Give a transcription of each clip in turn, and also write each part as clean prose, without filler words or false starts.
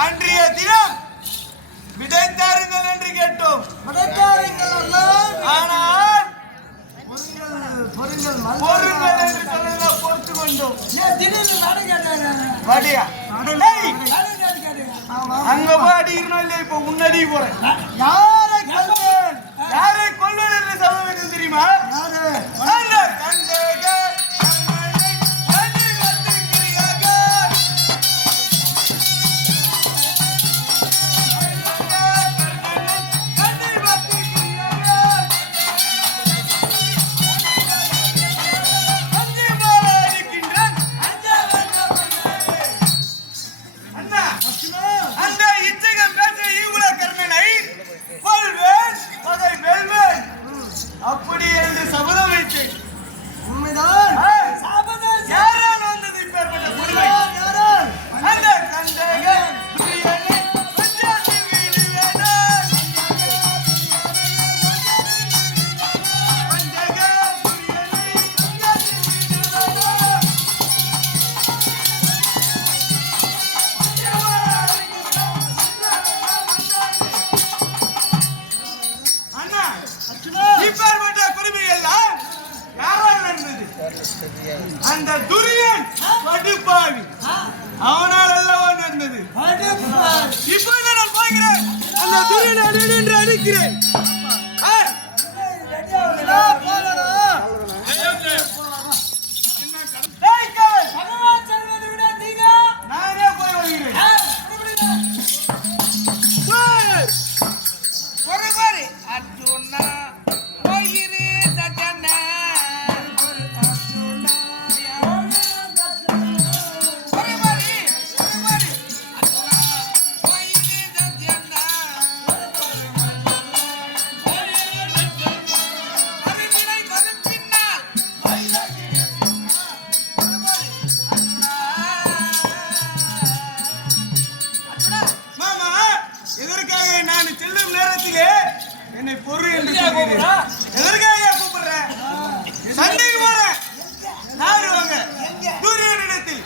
அன்றைய தினம் விதைத்தாருங்கள் என்று கேட்டோம். ஆனால் பொருங்கள் என்று சொல்ல பொறுத்து கொண்டோம். அங்க பாடி இருந்தாலும் இப்ப முன்னாடி போறேன். யாரை கொள்வது என்று சொல்ல வேண்டும் தெரியுமா? அப்படி என்று சபதம் வைத்தேன். உண்மைதான். யாரால் வந்தது இப்பேற்பட்ட கொடுமை? அந்த கந்தக அந்த துரியன் படுபாவி அவனால் அல்லவா நடந்தது. இப்பொழுது நான் போகிறேன். அந்த துரியன் அடின்று அடிக்கிறேன். நானே போய் வருகிறேன். அர்ஜுனா என்னை பொறு என்று எதற்காக கூப்பிடுறேன்? சண்டைக்கு போறேன். நாடு வாங்க துரியனிடத்தில்.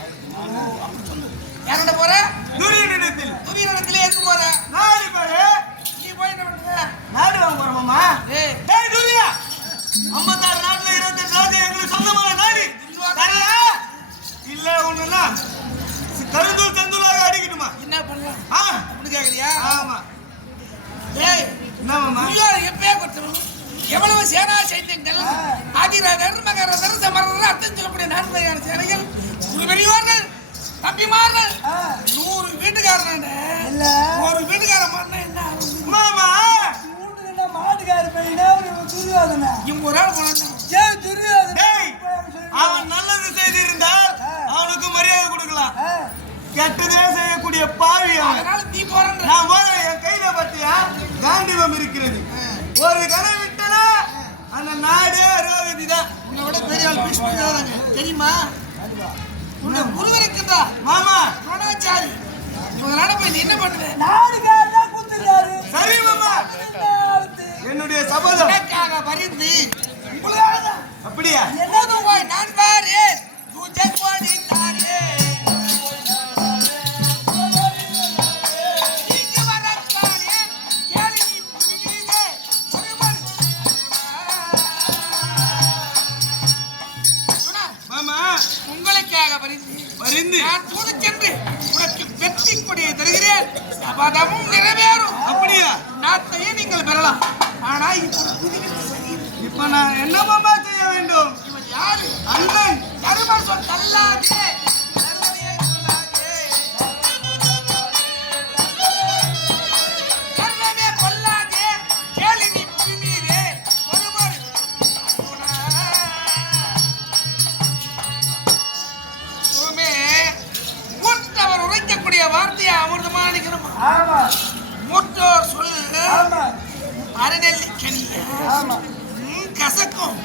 யார்கிட்ட போற? துரியனிடத்தில். துரியனிடத்துல எங்க போற? நாடு பாரு. நீ போய் என்ன பண்ற? நாடு வாங்க போறோமா? டேய் துரியா, 56 நாட்டுல 28 நாடு எங்களுக்கு சொந்தமான நாடு. தரையா இல்ல ஒண்ணுனா கருந்தூள் செந்தூளாக அடிக்கணுமா? என்ன பண்ணலாம்? அப்படி கேக்குறியா? ஆமா. டேய் எப்பயே கொடுத்தோம். எவ்வளவு சேனா சைத்தியங்கள் ஆகிராதர் மகரதர் சமரர் அர்த்தம் சொல்லக்கூடிய 4 வகையான சேனைகள், பெரியவர்கள் தம்பிமார்கள் 100 வீட்டுக்காரன். ஒரு வீட்டுக்காரன் பண்ண என்ன மாமா வீட்டுக்கு மாட்டுக்கார பையனா துரியோதனா இவங்க ஒரு ஆள் போனா துரியோதனா. அவன் நல்லது செய்திருந்தால் அவனுக்கு மரியாதை கொடுக்கலாம். கெட்டதே செய்யக்கூடிய பாவி அவன். நீ போறேன். நான் போறேன். என் கையில பத்தியா காண்டிவம் இருக்கிறது. ஒரு கணம் விட்டனா அந்த நாடே ரோகதி தான். உன்னை விட பெரிய ஆள் பீஷ்மராங்க தெரியுமா? உன்னை குருவருக்குதா மாமா துரோணாச்சாரி. இவங்களால போய் நீ என்ன பண்ணுவ? நாடுகாரா குத்துறாரு. சரி மாமா, என்னுடைய சபதம் உனக்காக பரிந்து அப்படியா? என்னது போய் நான் பாரு தூ ஜஸ்ட் வாடி தாரே. உங்களுக்காக பரிந்து நான் தூது சென்று உனக்கு வெற்றி கொடியை தருகிறேன். சபதமும் நிறைவேறும். அப்படியா? நாட்டையே நீங்கள் பெறலாம். ஆனா இப்ப நான் என்ன மாமா செய்ய வேண்டும்? இவன் யாரு? அண்ணன் கருமர் சொல் தள்ளாதே. கசக்கும்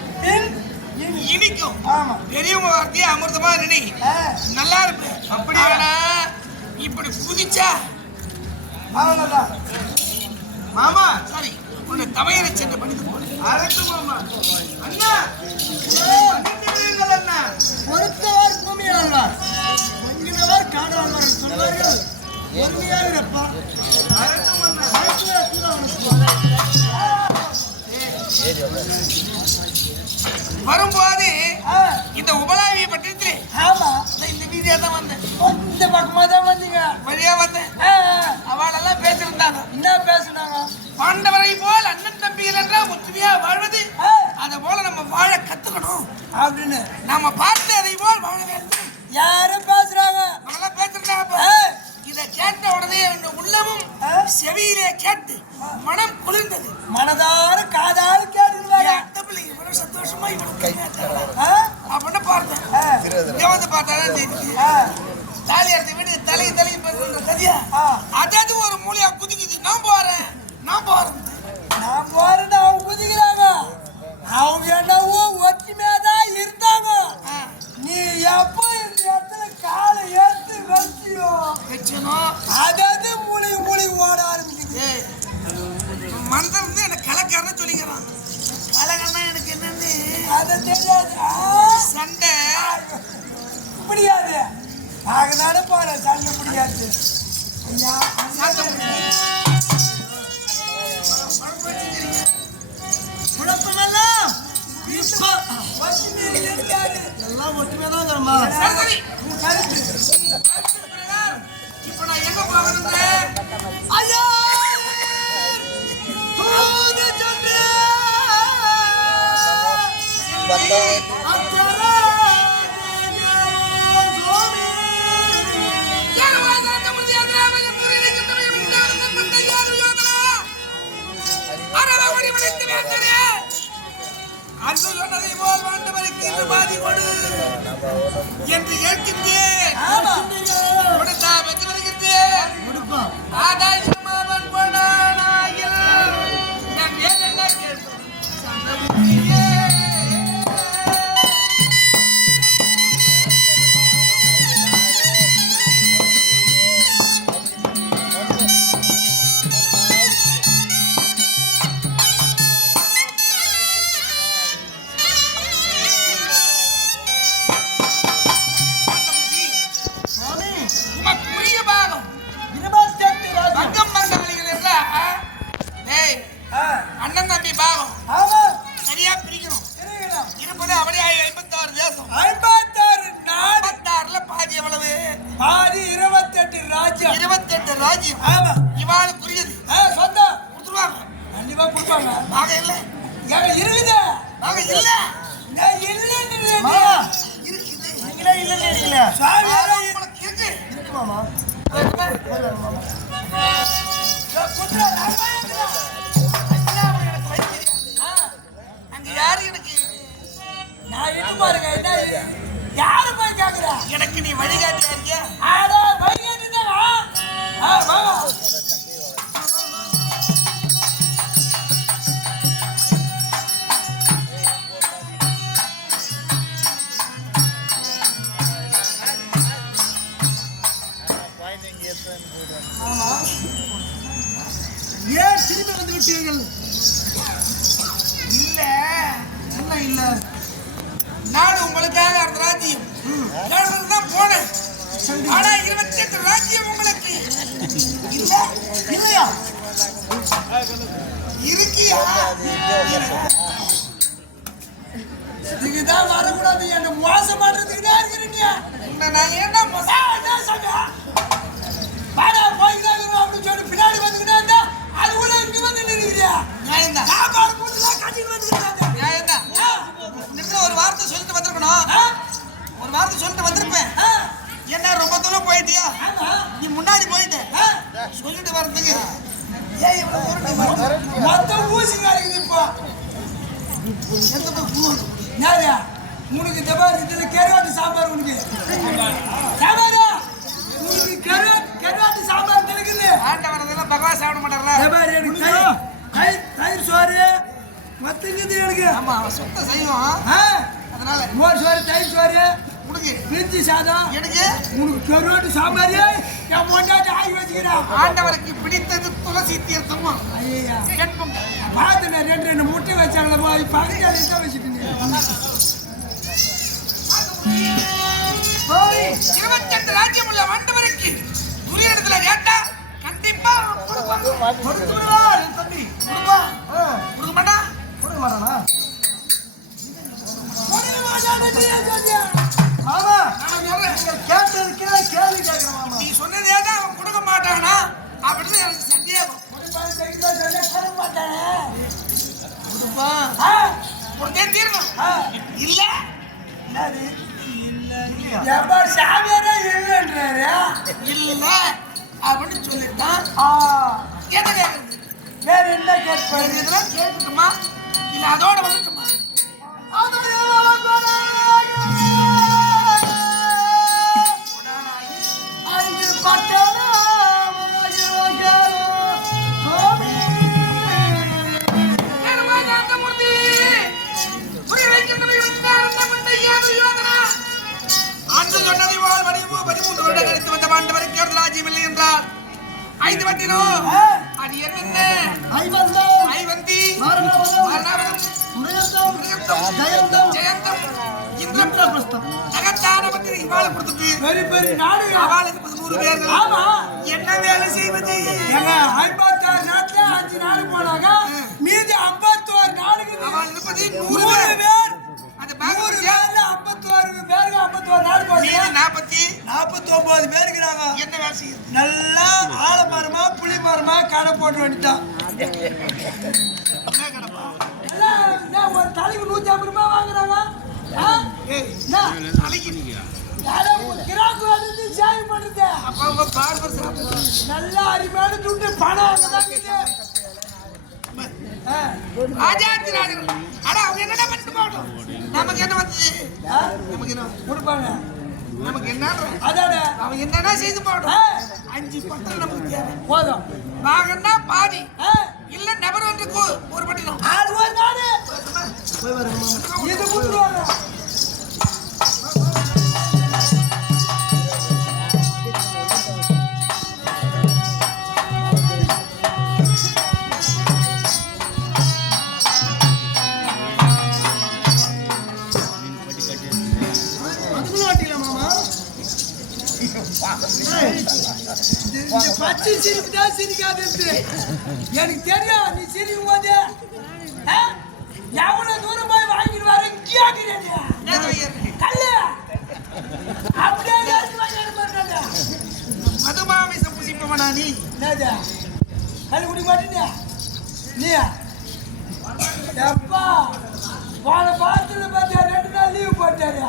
இனிக்கும். ஆமா. பெரியவங்க வார்த்தையே அமிர்தமா நினை நல்லா இருக்கு. அப்படியா? ஆனா இப்படி குதிச்சா அவ்வளவுதான். மாமா சரி உன்னை தமையரை சென்று படித்து போடு. அரட்டு மாமா. அண்ணா மன்னித்து விடுங்கள் அண்ணா. பொறுத்தவர் பூமி ஆழ்வார், பொங்கினவர் காடு ஆழ்வார் சொல்வார்கள். பொறுமையாக இருப்பா. அரட்டு அண்ணா. வயிற்றுல சூடாவணும். வரும்போது ஆ, இந்த உபலாவிய பட்டத்திலே ஆமா. இந்த வீதியா தான் வந்தேன். இந்த பக்கமா தான் வந்தீங்க. வழியா வந்தேன். ஆ, அவளெல்லாம் பேசிருந்தாங்க. என்ன பேசுனாங்க? பாண்டவரை போல் அண்ணன் தம்பிகள் எல்லாம் ஒற்றுமையா வாழ்வது ஆ, அதை போல நம்ம வாழ கத்துக்கணும். அப்படின்னு நாம பார்த்து அதை போல் வாழ வேண்டும். யாரும் பேசுறாங்க? அவெல்லாம் பேசிருந்தாங்க. ஆ, இதை கேட்ட உடனே என் உள்ளமும் செவியிலே கேட்டு மனம் குளிர்ந்தது. மனதார காதால கேட்டுருவாங்க. என் அத்தை பிள்ளை இவ்வளவு சந்தோஷமா இவனுக்கு ஆ, அப்படின்னு பார்த்தேன். ஆ, இங்க வந்து பார்த்தாதான் தெரியுது. ஆ, தாலி அறுத்த வீடு தலையை பேசுற கதையா ஆ. அதாவது ஒரு மூலையா குதிக்குது. நான் போறேன். நான் போறேன்னு அவங்க குதிக்கிறாங்க. அவங்க என்னவோ ஒற்றுமையாதான் இருந்தாங்க. நீ எப்போ இந்த இடத்துல காலை எடுத்து வச்சியோ வச்சனும் அதாவது மூளை ஓட ஆரம்பிக்குது. மனதில் இருந்து எனக்கு கலக்காரன்னு சொல்லிக்கிறான். கலகன்னா எனக்கு என்னன்னு அதை தெரியாது. சண்டை முடியாது. ஆகதானே போற சண்டை முடியாது. ஐயா, குழப்பமெல்லாம் இப்போ ஒற்றுமையில் இருக்காது. எல்லாம் ஒற்றுமையா தான் சரி. கருத்து. இப்ப நான் எங்க போகிறேன்? ஐயா, தூது சென்று அக்கறை சுவாமி. அன்று சொன்னதை போல் ஆண்டவருக்கு இன்று பாதி கொடு என்று கேட்கின்றேன். ஆமா. கொடுத்தா பெற்று வருகின்றேன். கொடுப்போம். ஆதாயமாவன் கொண்டானாயில் நான் ஏனென்ன கேட்போம். சந்தமுடியே. சுவாமி, உமக்குரிய பாகம் 28 ராஜ்யம். பங்கம் பங்காளிகள் என்றால் டேய் ஆ, அண்ணன் தம்பி பாகம் ஆமா. சரியா பிரிக்கணும். தெரியுங்களா? இருப்பது அப்படியே 56 தேசம். 56 நாடு. 56ல பாதி எவ்வளவு? பாதி 28 ராஜ்யம். 28 ராஜ்யம். ஆமா. இவாளுக்குரியது சொந்தம் கொடுத்துருவாங்க. கண்டிப்பா கொடுப்பாங்க. நாங்க இல்ல. எங்க இருக்குது? நாங்க இல்ல. நான் இல்லைன்னு இருக்குது. நீங்களே இல்லைன்னு சாமி உனக்கு இருக்கு. இருக்கு மாமா. அங்க யாரு எனக்கு நான் இது பாருங்க என்ன இது? யாரு போய் கேக்குறா? எனக்கு நீ வழிகாட்டியா இருக்கியா? ஆட வைகேட்டு தான் மாமா. ஆமா. ஏன் திரும்பி வந்து விட்டீர்கள்? இல்ல. என்ன இல்ல? நாடு உங்களுக்காக அந்த ராஜ்யம் கேட்டதுக்கு தான் போனேன். ஆனா 28 ராஜ்யம் உங்களுக்கு இல்ல. இல்லையா? இருக்கியா? இதுக்குதான் வரக்கூடாது. என்ன மோசம் பண்றதுக்கு தான் இருக்கிறீங்க. உன்னை நான் ஏன்டா மோசம் பாடா போய்தான் இருக்கணும் அப்படின்னு சொல்லி பின்னாடி வந்துக்கிட்டே இருந்தா அதுக்குள்ள இங்க வந்து நின்றுக்கிறியா? நியாயம்தான். சாப்பாடு போட்டுலாம் கட்டிட்டு வந்துக்கிட்டாங்க. நியாயம்தான். நின்று ஒரு வார்த்தை சொல்லிட்டு வந்திருக்கணும். ஒரு வார்த்தை சொல்லிட்டு வந்திருப்பேன். என்ன ரொம்ப தூரம் போயிட்டியா? ஆமா. நீ முன்னாடி போயிட்ட. சொல்லிட்டு வர்றதுக்கு ஏன் இவ்வளவு தூரம் நீ வரணும்? மொத்தம் ஊசி கிடைக்குது இப்போ. எந்த பக்கம் பூ வந்து? யாரு? உனக்கு இந்த மாதிரி இதுல கேரவாட்டு சாம்பார் உனக்கு சாம்பாரா? உனக்கு கேரவாட்டு சாம்பார் தெரியுது. ஆண்ட வரதெல்லாம் பகவான் சாப்பிட மாட்டாரா? இந்த மாதிரி எனக்கு தயிர் சோறு மொத்தங்குது எனக்கு. ஆமா அவன் சொத்த செய்வோம். ஆ, அதனால மோர் சோறு, தயிர் சோறு, உனக்கு பிரிஞ்சி சாதம், எனக்கு உனக்கு கருவாட்டு சாம்பார், என் பொண்டாட்டி ஆகி வச்சுக்கிறேன். ஆண்டவருக்கு பிடித்தது துளசி தீர்த்தமா ஐயா, கேட்போம். பார்த்தேன் ரெண்டு முட்டை வச்சாங்களே போய் பக்கத்தால தான் வச்சுக்கிங்க. 22 ராஜ்யம் உள்ள ஆண்டவருக்கு துரியனிடத்துல கேட்டா கண்டிப்பா கொடுப்பான். கொடுத்துருவார் என் தம்பி. கொடுப்பான். கொடுக்க மாட்டான். கொடுக்க மாட்டானா? கொடுக்க மாட்டான்னு ஏன் சொன்னியா? மாமா, நான் சொல்றேன். கேட்டதுக்கே கேள்வி கேட்கிறேன் மாமா. நீ சொன்னதே தான் அவன் கொடுக்க மாட்டானா அப்படின்னு எனக்கு சந்தேகம். கொடுப்பான்னு தெரியுதா சொன்னா கொடுக்க மாட்டானே. கொடுப்பான். ஆ, உடனே தீரணும். ஆ, இல்ல என்னது? எப்பா சாமியாரே இல்லைன்றாரு. இல்ல அப்படின்னு சொல்லிட்டான். ஆ, என்ன கேட்கறது? வேற என்ன கேட்பாரு? இதெல்லாம் கேட்கட்டுமா இல்ல அதோட வந்துட்டுமா? அஞ்சு பட்டணம் ஆண்டு சொன்னதை வாழ் வடிவு 13 வருடம் கழித்து வந்த பாண்டவருக்கு ஒரு ராஜ்யம் இல்லை என்றார். 5 வட்டினோம் அது என்னென்ன? ஐவந்தி, மரணவதம், மிருகத்தம், ஜெயந்தம், இந்திரபிரஸ்தம், ஜகத்தானவத்தில் இவாளை கொடுத்துட்டு பெரிய பெரிய நாடு. அவளுக்கு 13 பேர்கள். ஆமா, என்ன வேலை செய்வது? ஏங்க 56 நாட்டுல 5 நாடு போனாங்க, மீதி 51 நாடுக்கு அவள் இருப்பது 100 100 பேர். பேர். அந்த 100 பேங்க் பேர்ல 51 பேருக்கு 51 நாடு போச்சு. 49 பேர் இருக்கிறாங்க. என்ன வேலை செய்யுது? நல்லா ஆலமரமா புளி மரமா கடை போட்டு வேண்டிட்டான். என்ன கிடப்பா? எல்லாம் ஒரு தலைக்கு 150 ரூபாய் வாங்குறாங்க. ஆ? என்ன? யாரோ ஒரு கிராக்கு வந்து சேவிங் பண்றது. அப்ப அவங்க பார்பர் சாப்பிடுறாங்க. நல்லா அருமையான துட்டு பணம் அங்கதான் இருக்குது. ஆ. ராஜாதி ராஜன். அட அவங்க என்னடா பண்ணிட்டு போகட்டும். நமக்கு என்ன வந்தது? ஆ? நமக்கு என்ன? கொடுப்பாங்க. நமக்கு என்ன? அதானே. அவன் என்னன்னா செய்து ஆ, போகட்டும். 5 பட்டம் நமக்கு தேவை. போதும். வாங்கன்னா பாதி. ஆ, இல்ல நபர் ஒன்றுக்கு ஒரு பட்டினம். ஆள் ஒரு நாடு. இது கொடுத்துருவாங்க. பச்சை சிரிப்பு தான் சிரிக்காது எனக்கு தெரியும். நீ சிரிக்கும் போது எவ்வளவு தூரம் போய் வாங்கிட்டு வர என்ன வையர்? கல்லு அப்படியே ஏத்தி வாங்கிட்டு போறாங்க. மதுமாமிசம் புசிப்பவனா நீ? என்னது கல்லு குடிக்க மாட்டீங்க நீ? எப்பா போன பாத்துல பார்த்தா 2 நாள் லீவ் போட்டாரு.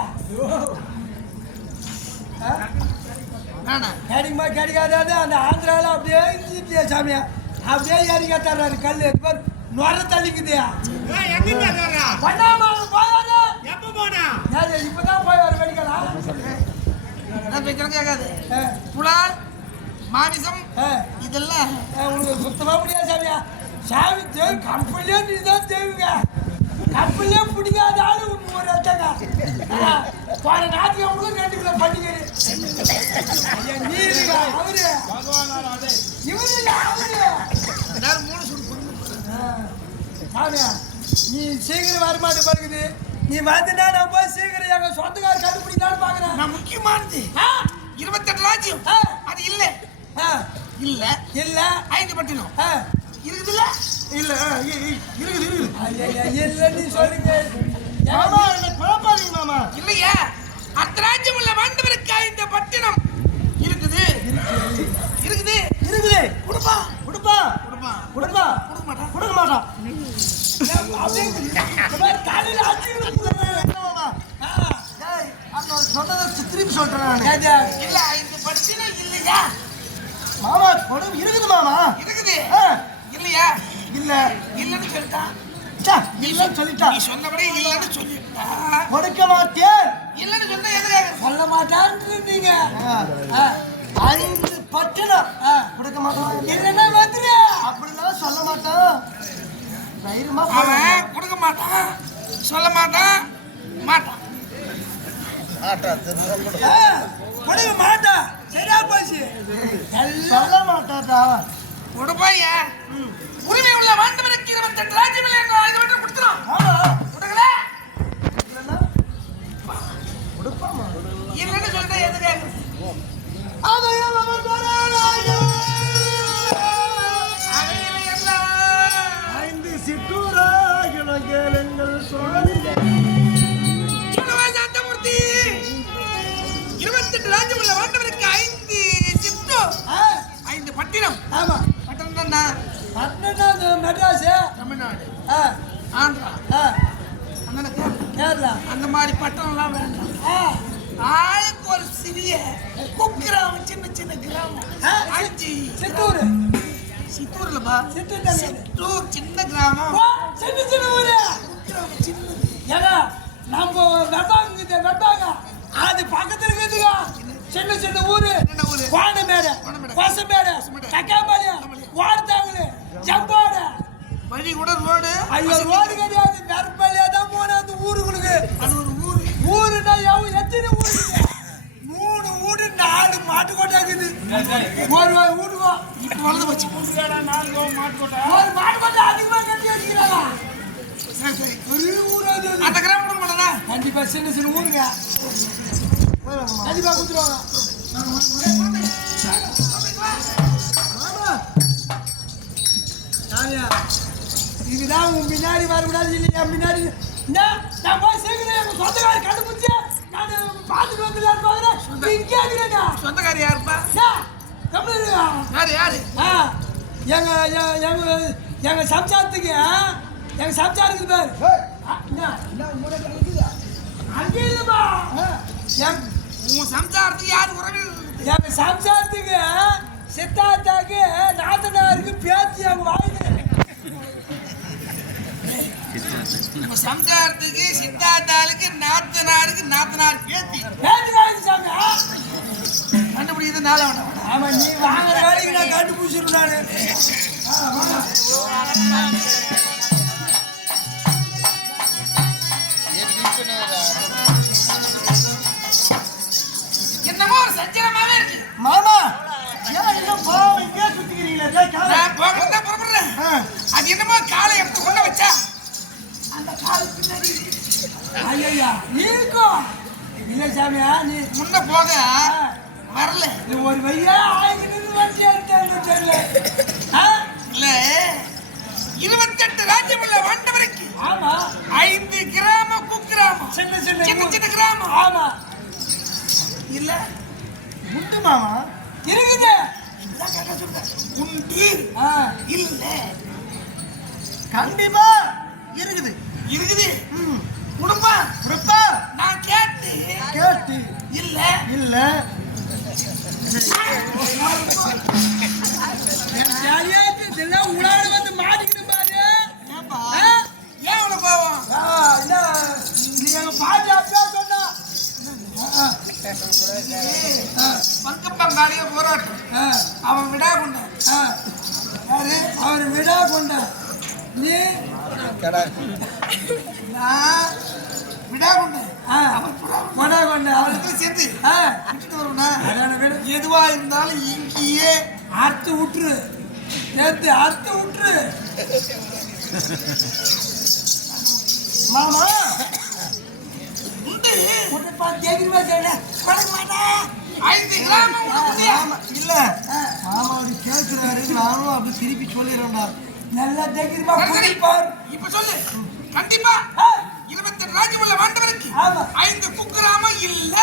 நானா? கிடைக்குமா கிடைக்காது. அந்த ஆந்திராவில் அப்படியே இருந்துச்சு சாமியா. அப்படியே ஏறி கட்டாரு கல். நுர தள்ளிக்குது. பண்ணாம போயாரு. இப்பதான் போய் வர வெடிக்கலாம். நான் பேசுறது கேட்காது. புலால் மாமிசம் இதெல்லாம் உனக்கு சுத்தமா முடியாது சாமியா. சாமி தேவை கம்பெனியே நீ தான் தேவைங்க. கம்பெனியே பிடிக்காத ஆளு ஒரு அட்டங்க. போன நாட்டுக்கு அவங்களும் 2 கிலோ பண்ணிக்கிறேன். நீ இருக்கா அவரு இவரு அவரு எல்லாரும் 3 சுடு சாமியா. நீ சீக்கிரம் வரமாட்டு பாருக்குது. நீ வந்துட்டா நான் போய் சீக்கிரம் எங்க சொந்தக்கார கண்டுபிடிக்கலான்னு பாக்குறேன். நான் முக்கியமானது 28 ராஜ்யம். அது இல்ல இல்ல இல்ல 5 பட்டினம் இருக்குதுல்ல? இல்ல இருக்குது இல்ல நீ சொல்லுங்க மாமா. என்ன குழப்பாதீங்க மாமா. இல்லையா? அந்த ராஜ்யம் உள்ள ஆண்டவருக்கு 5 பட்டினம் இருக்குது. இருக்குது. இருக்குது. கொடுப்பா கொடுப்பா கொடுப்பா கொடுப்பா கொடுக்க மாட்டான். கொடுக்க மாட்டான். காலையில மாமா சொன்னதை திருப்பி சொல்றேன். இல்ல 5 பட்டினம் இல்லையா? மாமா கொடு இருக்குது மாமா. இருக்குது. ஆ, இல்லையா? இல்ல இல்லன்னு சொல்லிட்டான். இல்லன்னு சொல்லிட்டா. நீ சொன்னபடி இல்லன்னு சொல்லிட்டா. கொடுக்க மாட்டேன். இல்லன்னு சொன்னா எதுக்காக? சொல்ல மாட்டான்றீங்க. 5 பட்டினம் கொடுக்க மாட்டான். என்னன்னா வந்துரு அப்படிலாம் சொல்ல மாட்டான். தைரியமா அவன் கொடுக்க மாட்டான், சொல்ல மாட்டான், மாட்டான். கொடுக்க மாட்டா. சரியா போச்சு. சொல்ல மாட்டாடா. கொடுப்பாயா? உரிமை உள்ள மாண்டவனுக்கு 28 ராஜ்யம் இல்லை என்று 5 வருடம் கொடுத்துரும். ஆமா. கொடுக்கல? கொடுப்பாமா. இல்லைன்னு சொல்லிட்டா எதுக்கு? அதையும் அவன் வரானாயோ. அவையில எல்லாம் 5 சிற்றூராகின கேளுங்கள் சோழனிலே. சொல்லுவாய் சாந்தமூர்த்தி. 28 ராஜ்யம் உள்ள மாண்டவனுக்கு 5 சிற்றூர், 5 பட்டினம். ஆமா. பட்டினம் தான் பட்டணம் மெட்ராஸ், தமிழ்நாடு, ஆ, ஆந்திரா, ஆ, அந்த கேரளா, அந்த மாதிரி பட்டணம்லாம் வேண்டாம். ஆ, ஆளுக்கு ஒரு சிறிய குக்கிராமம், சின்ன சின்ன கிராமம். 5 சித்தூர், சித்தூர்லப்பா, சித்தூர், சித்தூர் சின்ன கிராமம். சின்ன சின்ன ஊரு. குக்கிராமம் சின்னது. ஏன்னா நம்ம வெட்டாங்க அது பக்கத்துல இருக்குதுங்க. சின்ன சின்ன ஊரு. என்ன ஊரு? கோணமேடு, கொசமேடு, தக்காபாளி, வார்த்தாங்குளு, ஜம்பாடு. வழி கூட ரோடு. ஐயோ, ரோடு கிடையாது, நற்பலியா தான் போன அந்த ஊருங்களுக்கு. அது ஒரு ஊரு. ஊருன்னா எத்தனை ஊரு? 3 ஊரு, 4 மாட்டுக்கோட்டை இருக்குது. ஒரு ஊருக்கோ இப்ப வளர்ந்து போச்சு. ஒரு மாட்டுக்கோட்டை அதிகமா கட்டி வச்சுக்கிறாங்க. சரி சரி. பெரிய ஊரு அது. அந்த கிராமம் கொடுக்க மாட்டேதா? கண்டிப்பா சின்ன சின்ன ஊருங்க. கண்டிப்பா கொடுத்துருவாங்க. ஆமா. சாமியா, இதுதான் உன் பின்னாடி வரக்கூடாது இல்லையா? முன்னாடி நான் போய் சேர்க்கிறேன். எங்க சொந்தக்காரர் கண்டுபிடிச்சு நான் பார்த்துட்டு வந்துடலான்னு பார்க்குறேன். இங்கே இருக்கிறேங்க. சொந்தக்காரி யாருப்பா? எப்படி இருக்கா? யாரு? எங்க சம்சாரத்துக்கு எங்க சம்சாரத்துக்கு பேர் அங்கே இல்லைப்பா. உன் சம்சாரத்துக்கு யாரு உறவில்? எங்க சம்சாரத்துக்கு சித்தாத்தாக்கு நாத்தனாருக்கு பேத்தி அவங்க வாங்கிட்டு. நம்ம சம்சாரத்துக்கு சித்தாத்தாளுக்கு நாத்தனாருக்கு நாத்தனார் பேத்தி பேத்தி வாங்கி சாமி. கண்டுபிடிக்கிறது நாள வேண்டாம். ஆமா, நீ வாங்குற வேலைக்கு நான் கண்டுபிடிச்சிருந்தானு. என்னமோ ஒரு சஞ்சலமாவே இருக்கு. மாமா, ஏன் இன்னும் போகாம இங்கே சுத்திக்கிறீங்களே? நான் போகிறதா புறப்படுறேன். அது என்னமோ காலை எடுத்து கொண்டு வச்சா அந்த காலு பின்னாடி ஐயா நீக்கும் இல்லை சாமியா. நீ முன்ன போக வரல. நீ ஒரு வையா ஆயிக்கிட்டு வண்டி எடுத்து தெரியல. இல்ல 28 ராஜ்யம் உள்ள வாண்டவருக்கு ஆமா 5 கிராம குக்கிராமம், சின்ன சின்ன சின்ன சின்ன கிராமம். ஆமா இல்ல உண்டு மாமா இருக்குது. இதான் கேட்க சொல்றேன். உண்டு இல்ல கண்டிப்பா இருக்குது. இருக்குது. உடுப்பா கொடுப்பா. நான் கேட்டு இல்ல இல்ல ஜாலியா இதெல்லாம் உடால வந்து மாட்டிக்கிட்டு பாரு. ஏன் உன போவோம்? நீ எங்க பாட்டி அப்பா சொன்னா பங்கு பங்காளிய போராட்டம். அவன் விடா கொண்ட அவர் விடா கொண்ட நீ நான் விடா கொண்ட விடா கொண்ட அவனுக்கு சேர்ந்து விட்டுட்டு வருவா. எதுவா இருந்தாலும் இங்கேயே அறுத்து விட்டுரு. சேர்த்து அறுத்து விட்டுரு மாமா. உண்டு கேக்குறமா செய்யல பழக மாட்டேன். 5 கிராமம் இல்ல மாமா அப்படி கேட்கிறாரு. நானும் அப்படி திருப்பி சொல்லிடுறேன்டா. நல்லா கேக்குறமா பாரு. இப்ப சொல்லு. கண்டிப்பா 28 ராஜ்யம் உள்ள வாண்டவருக்கு 5 குக்கிராமம் இல்ல.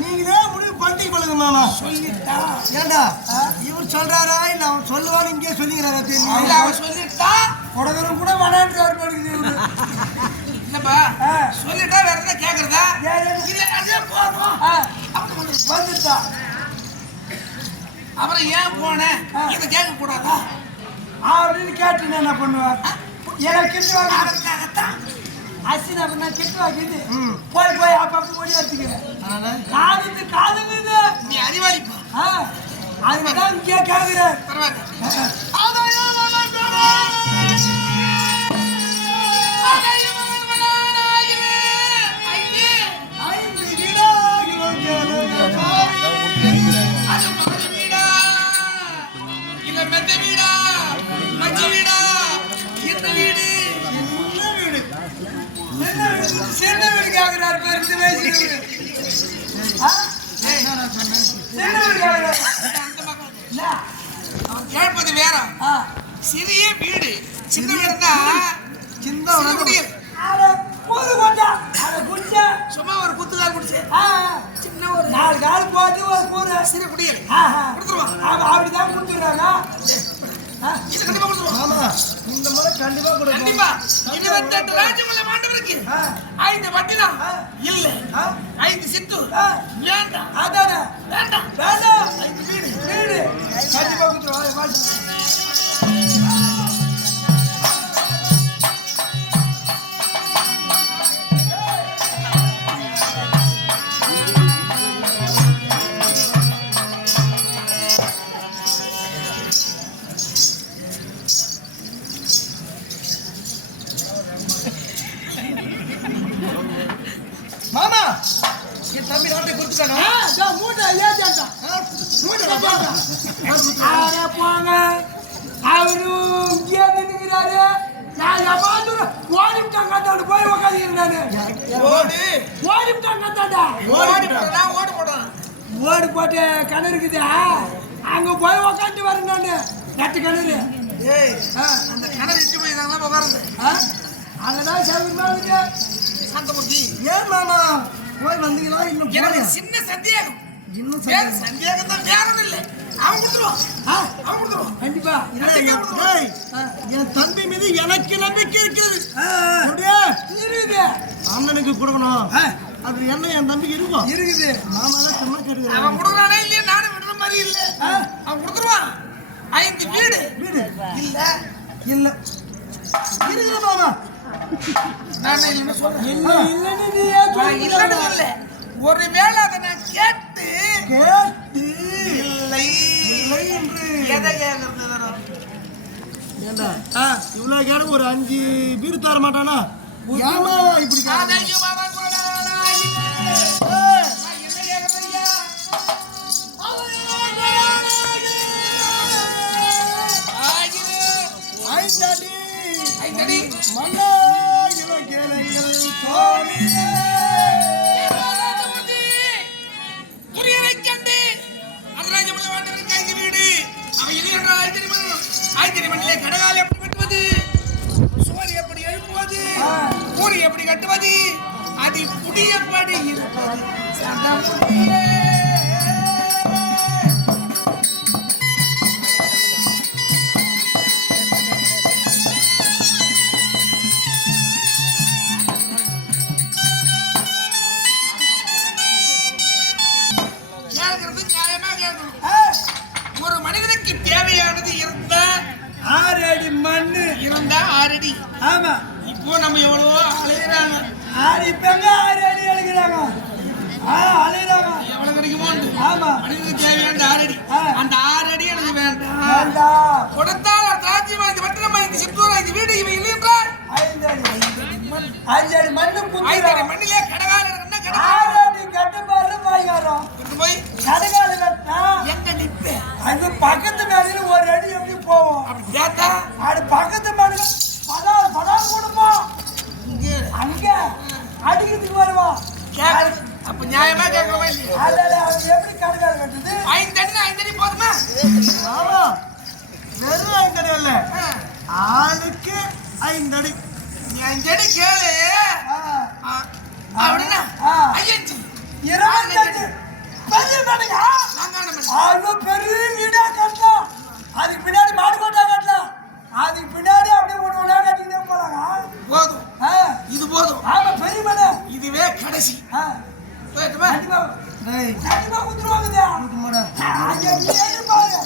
நீங்களே முடிவு பண்ணிட்டு பழகு மாமா. சொல்லிட்டா ஏண்டா இவன் சொல்றாரா இல்ல அவன் சொல்லுவான்னு இங்கே சொல்லிக்கிறாரா? இல்ல அவன் சொல்லிட்டா உடகரும் கூட வடான்றாரு படிக்குது. இல்லப்பா சொல்லிட்டா வேற என்ன கேக்குறதா? இல்ல அதே போதும். வந்துட்டா அப்புறம் ஏன் போனேன் இதை கேட்க கூடாதா அப்படின்னு கேட்டு என்ன பண்ணுவேன்? எனக்கு கிட்டு வாங்க அதுக்காகத்தான் அசின் அப்படின்னா கிட்டு வாங்கிட்டு போய் அப்பப்போ ஓடி எடுத்துக்கிறேன். காதுங்குது நீ அறிவாளிப்பா. அதுதான் இங்கே கேட்கிறேன். பரவாயில்ல. ரெண்டு வயசு ஆ? சின்னவர் கேளுங்க. அந்த மகன் என்ன? அவன் கேட்பது வேற. ஆ. சிறிய வீடு சின்ன வீடுன்னா சின்ன சிறு குடியில். அட கூது கொண்டா. அட குடிச்ச. சும்மா ஒரு குத்துக்கால் குடிச்சு ஆ. சின்ன ஒரு 4 கால் போட்டு ஒரு கூது. சிறு குடியில் ஆஹா. கொடுத்துருவான். ஆமா, அப்படிதான் கொடுத்துடுறாங்க. ஆ? இது கண்டிப்பா கொடுத்துருவான். ஆமா, இந்த முறை கண்டிப்பா கொடுக்கும். கண்டிப்பா 28 ராஜ்யமுள்ள மாண்டவருக்கு ஆ. 5 வட்டிலாம் ஆ. இல்ல ஆ? 5 சித்து ஆ. வேண்டாம் அதானே. வேண்டாம் வேண்டாம். 5 வீடு வீடு கண்டிப்பா கொடுத்துருவாங்க. மாமா என் தம்பி நாட்டை கொடுத்துட்டானா? மூட்டை ஏஜென்டா. அட போங்க. அவரு இங்கே நின்னுக்கிறாரு. நான் எமாந்துரு ஓடிவிட்டான் கத்தாண்டு போய் உக்காந்துக்கிறேன் நானு. ஓடிவிட்டான் கத்தாண்டா. ஓடி போடுறான் ஓடி போடுறான். ஓடி போட்டு கிணறு இருக்குது. அங்க போய் உக்காந்து வரேன் நானு. நட்டு கிணறு. ஏய் ஆ, அந்த கிணறு இட்டு போய் தான் உட்காருது. ஆ? அங்கதான் சௌகரியமா இருக்கு. சாந்தமூர்த்தி ஏன் மாமா போய் வந்தீங்களா? இன்னும் எனக்கு சின்ன சந்தேகம். இன்னும் வேற சந்தேகம் தான் வேற இல்லை. அவன் கொடுத்துருவான். ஆ, அவன் கொடுத்துருவான். கண்டிப்பா. ஏய், என் தம்பி மீது எனக்கு நம்பிக்கை இருக்குது. அப்படியே இருக்குது. அண்ணனுக்கு கொடுக்கணும். ஆ, அது என்ன என் தம்பிக்கு இருக்கும். இருக்குது. மாமா தான் சும்மா கேட்டுக்கிறேன். அவன் கொடுக்குறானே இல்லையா நானும் விடுற மாதிரி இல்லை. ஆ, அவன் கொடுத்துருவான். 5 வீடு வீடு இல்ல இல்ல இருக்குது மாமா. நான் இல்லைன்னு சொல்றேன். இல்ல இல்லன்னு நீ ஏன் நான் இல்லைன்னு சொல்ல? சொல்ல. ஒருவேளை அதை நான் கேட்டு கேட்டு இல்லை இல்லை என்று. எதை கேட்கறது தானே? ஏண்டா ஆ, இவ்வளவு கேடு ஒரு 5 பீர் தர மாட்டானா? ஏமா இப்படி அதையும் அவன் கொடானாய். ஏய், நான் என்ன கேட்கறது ஐயா? ஐந்தாண்டி ஐந்தடி மன்னா இவன் கேளுங்கள் சுவாமியே. துரியனைக் கண்டு அதராஜமுள்ள வாண்டவருக்கு 5 வீடு. அவன் இல்லை என்றால் 5 மணி. 5 மணியிலே கடகால் எப்படி வெட்டுவது? சோறு எப்படி எழுப்புவது? கூறி எப்படி கட்டுவது? அதில் குடி எப்படி இருப்பது? சந்தமுடியே. கேட்கறது நியாயமா கேட்கணும். ஆ, ஒரு மனிதனுக்கு தேவையானது இருந்தா 6 அடி மண்ணு. 6 அடி. ஆமா, இப்போ நம்ம எவ்வளவோ அலையிறாங்க. 6 இப்பங்க 6 அடி எழுக்கிறாங்க. அலையிறாங்க. எவ்வளவு கிடைக்குமோ ஆமா, மனிதனுக்கு தேவையானது 6 அடி. அந்த 6 அடி எனக்கு வேண்டாம். வேண்டாம். கொடுத்தால் அந்த ராஜ்யம் 5 வட்டினம் 5 சிற்றூர் 5 வீடு இவை இல்லை என்றால் 5 அடி 5 அடி மண்ணு 5 குத்திரா. அடி மண்ணிலே கடகால் இருந்தா 6 கடகால் அடி கட்டு பாரு பாய்காரம். கொண்டு போய் கடகால கட்டினா எங்க நிப்பேன் அங்க பக்கத்து மேடையில ஒரு அடி எப்படி போவோம்? அப்படி கேட்டா அது பக்கத்து மேடையில படால் படால் கொடுப்பா. இங்கே அங்க அடிக்கிறதுக்கு வருவான். கேட்கறது அப்ப நியாயமா கேட்கவே இல்லையா? அதனால அது எப்படி கடகால கட்டுது? 5 அடி போதுமா? மாமா வெறும் 5 அடி இல்ல, ஆ, ஆளுக்கு 5 அடி. நீ 5 அடி கேளு. ஆ, அப்படின்னா ஆ. 5 25 பெரிய மேடையா? நாங்கான மணி. அது பெரிய வீடா கட்டலாம். அதுக்கு பின்னாடி மாடு கோட்டா கட்டலாம். அதுக்கு பின்னாடி அப்படியே ஒண்ணு ஒண்ணா கட்டிக்கிட்டே போலாங்க. போதும் ஆ, இது போதும். ஆமா பெரிய மேடை. இதுவே கடைசி. ஆ, போயிட்டுமா? கண்டிப்பா டேய் கண்டிப்பா குத்துருவாங்க. குமாரா, அங்க நீ பாரு.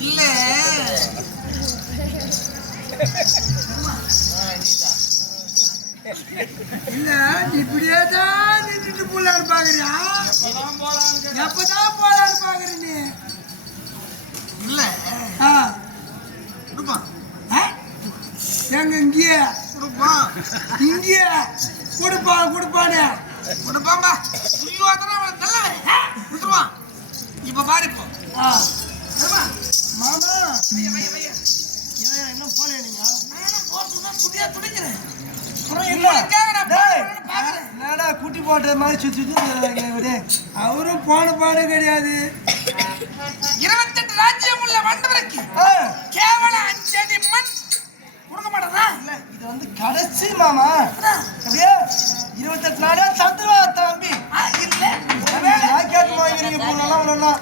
இல்ல இல்ல நீ இப்படியே தான் நின்றுட்டு போலான்னு பாக்குறியா? எப்பதான் போலான்னு பாக்குற நீ இல்ல ஆ, கொடுப்பா ஆ? எங்க இங்கேயே கொடுப்பா இங்கேயே கொடுப்பானே கொடுப்பாம்பா புரியுவாதனா நல்லவன் கொடுத்துருவான் இப்ப பாரு இப்போ ஆ, வருமா மாமா வைய வைய வைய ஏன் இன்னும் போல நீங்க நானும் போறதுதான் துடியா துடிக்கிறேன் இல்ல. டேய், பாக்குறேன் என்னடா குட்டி போட்ட மாதிரி சுத்தி அவரும் போன பாடு கிடையாது 28 ராஜ்யம் உள்ள மண்டவருக்கு ஆ, கேவலம் 5 அடி மண் கொடுக்க மாட்டதா இல்ல இது வந்து கடைசி மாமா அப்படியே 28 நாளே சத்துருவா தம்பி இல்ல கேட்டு வாங்கிறீங்க போனலாம் ஒண்ணா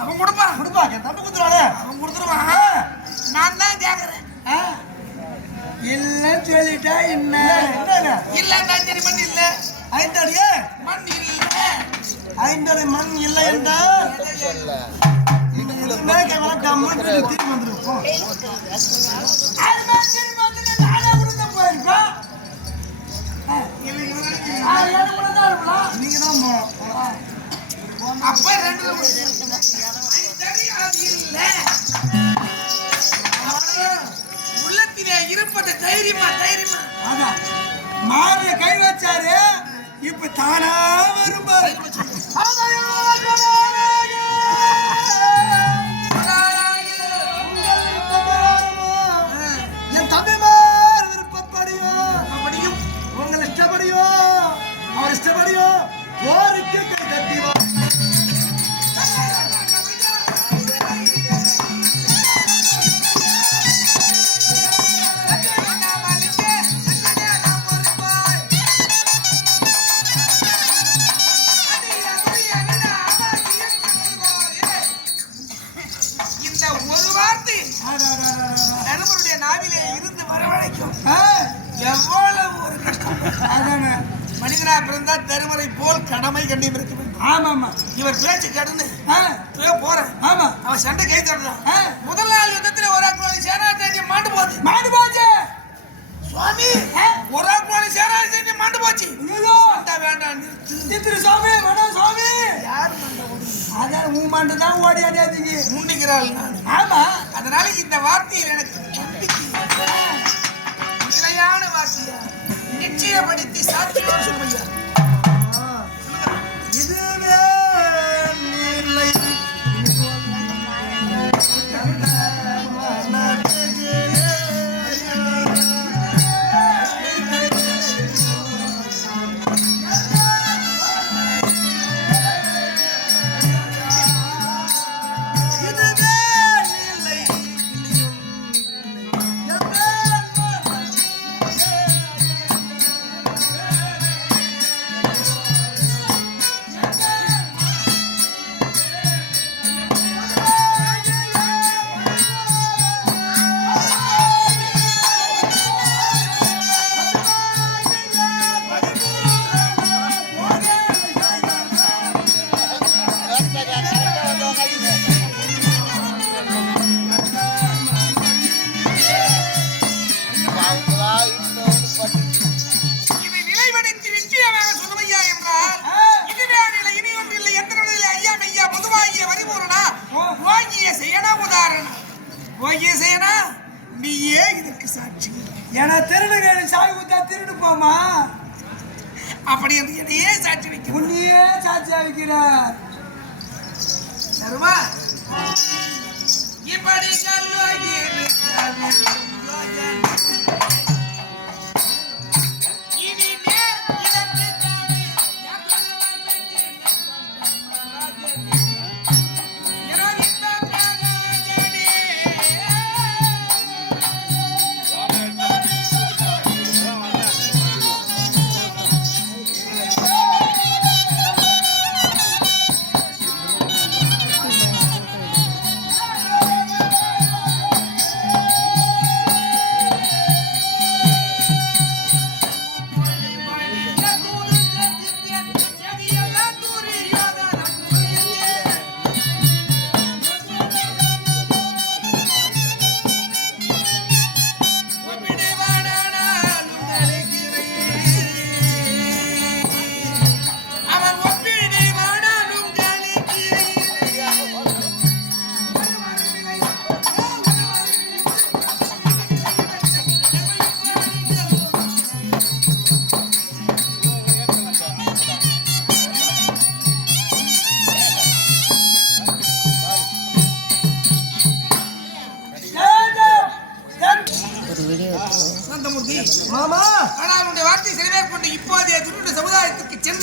அவன் கொடுப்பான் கொடுப்பா என் தம்பி குத்துறானே அவன் கொடுத்துருவான் நான் தான் கேக்குறேன் இல்ல சொல்லிட்டா என்ன என்னங்க இல்ல 5 அடி மண் இல்ல ஐந்தடியே மண் இல்ல 5 அடி மண் இல்லை என்றால் நீங்க எதுவுமே கேட்கலாம் கம்மன் திரும்பி வந்துருப்போம் அது மாதிரி திரும்பி வந்து நானே கொடுக்க போயிருப்பா நீங்க தான் போகணும் அப்ப 2 அது இல்ல உள்ளத்திலே இருப்பது தைரியமா அதான் மாறுல கை வச்சாரு இப்ப தானா வரும்பாரு என் தம்பிமார் விருப்பப்படியும் உங்கள் இஷ்டப்படியும் அவர் இஷ்டப்படியும் போருக்கு கை தட்டிவா இந்த ஒரு வார்த்தை நண்பருடைய நாவிலே இருந்து வரவழைக்கும் எவ்வளவு ஒரு கஷ்டம் அதானே மனிதனா பிறந்தா தருமறை போல் கடமை கண்ணியம் இருக்க வேண்டும் ஆமாமா இவர் பேச்சு கடந்து போறேன் ஆமா அவன் சண்டை கை தடுறான் முதல் நாள் யுத்தத்தில் ஒரு ஆக்குவாணி சேனாதிபதி மாண்டு போச்சு மாடு போச்சு சுவாமி ஒரு ஆக்குவாணி சேனாதிபதி மாண்டு போச்சு சண்டை வேண்டாம் நிறுத்து சுவாமி வேணாம் சுவாமி யார் அதான் உன் மண்டு தான் ஓடி அடியாதீங்க முன்னிக்கிறாள் நான் ஆமா அதனால இந்த வார்த்தையில் எனக்கு நிலையான வார்த்தையா நிச்சயப்படுத்தி சாட்சியோடு சொல்லுவையா இதுவே இல்லை இதை நிலைப்படுத்தி நிச்சயமாக சொல்லுவையா என்றால் இதுவே நிலை இனி ஒன்றில்லை எந்த நிலையில் ஐயா மெய்யா பொதுவாகிய வரிபூரணா ஓகிய செய்யனா உதாரணம் ஓகிய செய்யனா நீயே இதற்கு சாட்சி ஏன்னா திருடுங்க சாய் ஊத்தா திருடு போமா அப்படி என்று என்னையே சாட்சி வைக்க உன்னையே சாட்சியா வைக்கிறார் தருமா இப்படி கல்வாகி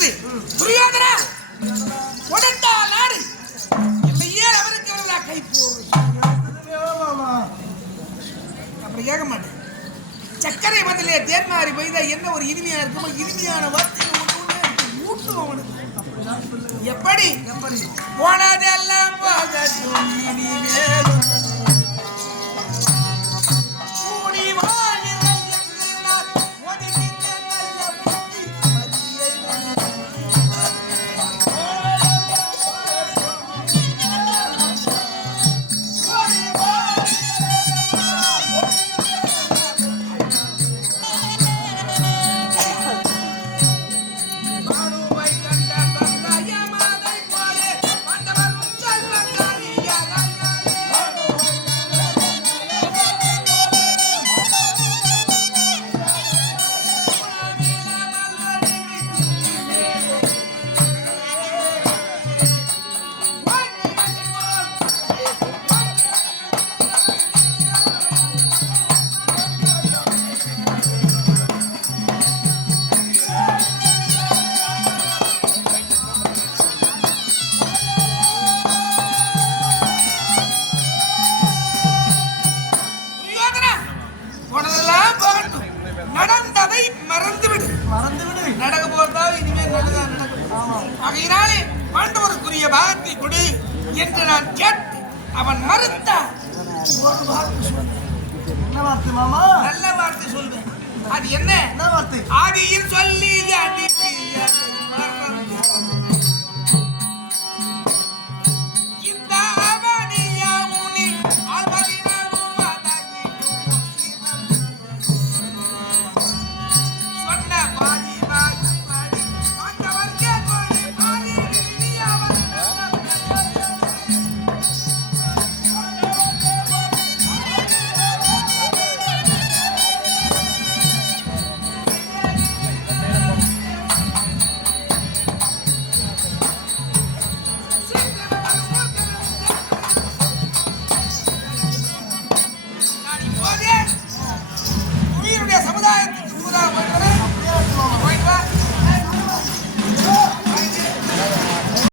சொல்லுகிறது துரியோதனா கொடுத்தா நாடு இல்லையே அவருக்கு அவர்களா கை போகும் அப்புறம் கேட்க மாட்டேன் சர்க்கரை பதிலே தேன்மாரி பெய்தா என்ன ஒரு இனிமையா இருக்குமோ இனிமையான வார்த்தை ஊட்டும் அவனுக்கு எப்படி போனதெல்லாம் போகட்டும் இனிமேலும் கூடி வாழ்கிறேன் என்று நான் ஒதுக்கிட்டேன் நல்ல புத்தி மனுவை கண்ட பந்தாய மாதை போலே வந்தவரும் செல்வங்காரியாக துரியோதனா போனதெல்லாம் போகட்டும் நடந்ததை மறந்துவிடு நடக்க போறதால் இனிமேல் நல்லதா நடக்கும் ஆகையினாலே பாண்டவருக்குரிய பாகத்தை கொடு என்று நான் கேட்டு அவன் மறுத்தான் ஒரு வார்த்தை சொன்னேன் என்ன வார்த்தை மாமா நல்ல வார்த்தை சொல்வேன் அது என்ன என்ன வார்த்தை ஆதியில் சொல்லி அனுப்பிய